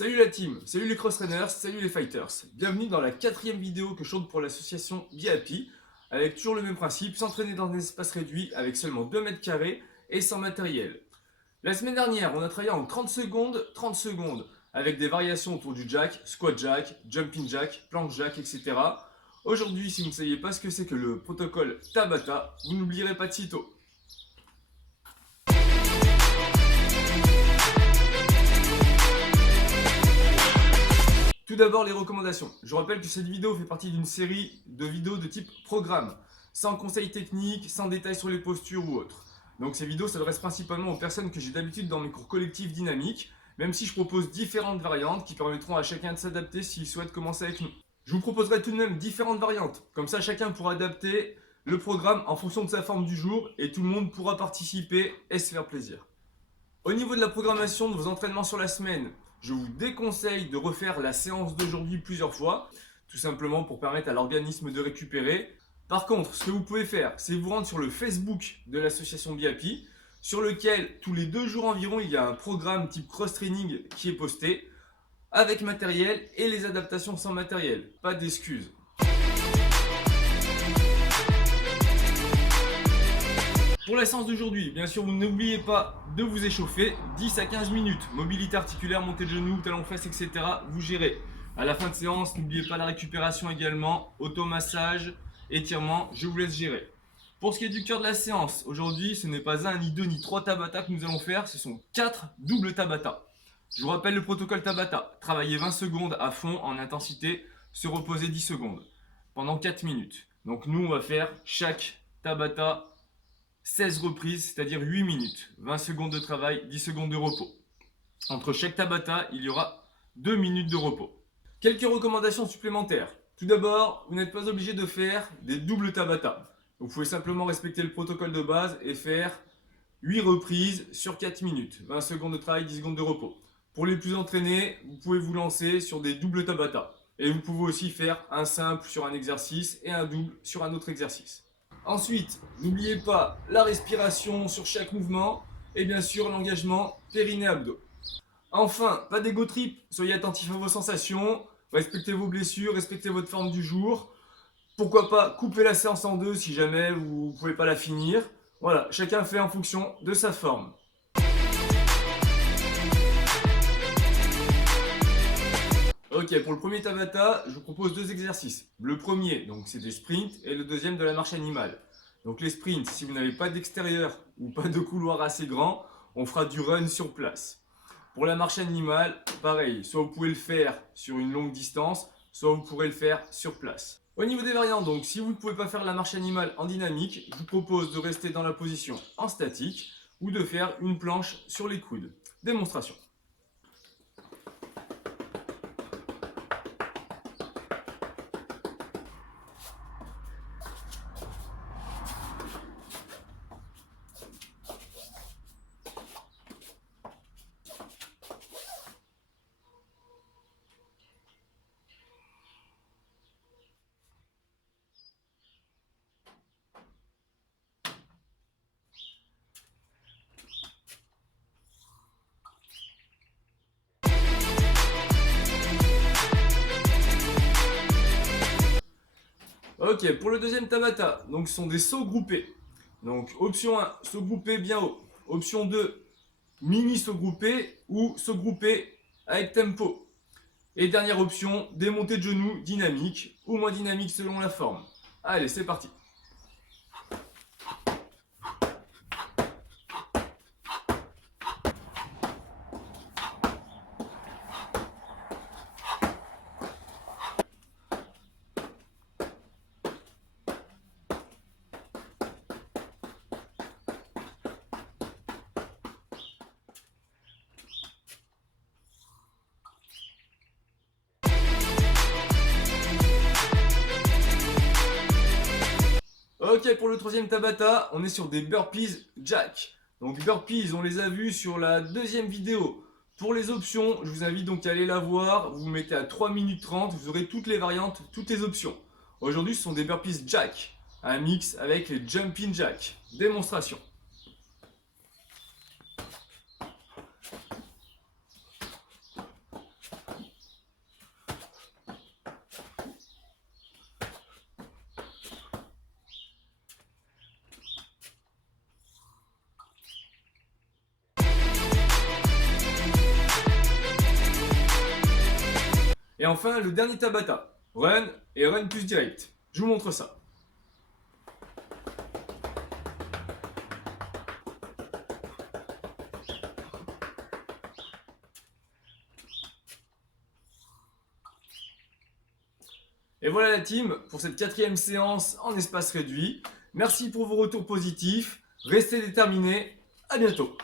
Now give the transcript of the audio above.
Salut la team, salut les cross-trainers, salut les fighters. Bienvenue dans la 4e vidéo que je tourne pour l'association BeHappy, avec toujours le même principe, s'entraîner dans un espace réduit avec seulement 2 mètres carrés et sans matériel. La semaine dernière, on a travaillé en 30 secondes, avec des variations autour du jack, squat jack, jumping jack, planche jack, etc. Aujourd'hui, si vous ne saviez pas ce que c'est que le protocole Tabata, vous n'oublierez pas de sitôt. Tout d'abord, les recommandations. Je vous rappelle que cette vidéo fait partie d'une série de vidéos de type programme, sans conseils techniques, sans détails sur les postures ou autres. Donc ces vidéos s'adressent principalement aux personnes que j'ai d'habitude dans mes cours collectifs dynamiques, même si je propose différentes variantes qui permettront à chacun de s'adapter s'il souhaite commencer avec nous. Je vous proposerai tout de même différentes variantes, comme ça chacun pourra adapter le programme en fonction de sa forme du jour et tout le monde pourra participer et se faire plaisir. Au niveau de la programmation de vos entraînements sur la semaine, je vous déconseille de refaire la séance d'aujourd'hui plusieurs fois, tout simplement pour permettre à l'organisme de récupérer. Par contre, ce que vous pouvez faire, c'est vous rendre sur le Facebook de l'association BeHappy, sur lequel tous les 2 jours environ, il y a un programme type cross-training qui est posté, avec matériel et les adaptations sans matériel. Pas d'excuses. Pour la séance d'aujourd'hui, bien sûr, vous n'oubliez pas de vous échauffer 10 à 15 minutes. Mobilité articulaire, montée de genoux, talons fesses, etc. Vous gérez. À la fin de séance, n'oubliez pas la récupération également, automassage, étirement, je vous laisse gérer. Pour ce qui est du cœur de la séance, aujourd'hui, ce n'est pas 1, ni 2, ni 3 Tabata que nous allons faire, ce sont 4 doubles Tabata. Je vous rappelle le protocole Tabata. Travailler 20 secondes à fond en intensité, se reposer 10 secondes pendant 4 minutes. Donc nous, on va faire chaque Tabata 16 reprises, c'est-à-dire 8 minutes, 20 secondes de travail, 10 secondes de repos. Entre chaque Tabata, il y aura 2 minutes de repos. Quelques recommandations supplémentaires. Tout d'abord, vous n'êtes pas obligé de faire des doubles Tabata. Vous pouvez simplement respecter le protocole de base et faire 8 reprises sur 4 minutes, 20 secondes de travail, 10 secondes de repos. Pour les plus entraînés, vous pouvez vous lancer sur des doubles Tabata. Et vous pouvez aussi faire un simple sur un exercice et un double sur un autre exercice. Ensuite, n'oubliez pas la respiration sur chaque mouvement et bien sûr l'engagement périnée-abdos. Enfin, pas d'ego trip, soyez attentifs à vos sensations, respectez vos blessures, respectez votre forme du jour. Pourquoi pas couper la séance en 2 si jamais vous ne pouvez pas la finir. Voilà, chacun fait en fonction de sa forme. Ok, pour le premier Tabata, je vous propose 2 exercices. Le premier, donc c'est des sprints, et le deuxième de la marche animale. Donc les sprints, si vous n'avez pas d'extérieur ou pas de couloir assez grand, on fera du run sur place. Pour la marche animale, pareil, soit vous pouvez le faire sur une longue distance, soit vous pourrez le faire sur place. Au niveau des variantes, donc si vous ne pouvez pas faire la marche animale en dynamique, je vous propose de rester dans la position en statique ou de faire une planche sur les coudes. Démonstration. Ok, pour le deuxième Tabata, donc ce sont des sauts groupés. Donc option 1, saut groupé bien haut. Option 2, mini saut groupé ou saut groupé avec tempo. Et dernière option, des montées de genoux dynamiques ou moins dynamiques selon la forme. Allez, c'est parti. Ok, pour le troisième Tabata, on est sur des burpees jack. Donc burpees, on les a vus sur la 2e vidéo. Pour les options, je vous invite donc à aller la voir. Vous mettez à 3 minutes 30, vous aurez toutes les variantes, toutes les options. Aujourd'hui, ce sont des burpees jack, un mix avec les jumping jack. Démonstration. Et enfin, le dernier Tabata, run et run plus direct. Je vous montre ça. Et voilà la team pour cette 4e séance en espace réduit. Merci pour vos retours positifs. Restez déterminés. À bientôt.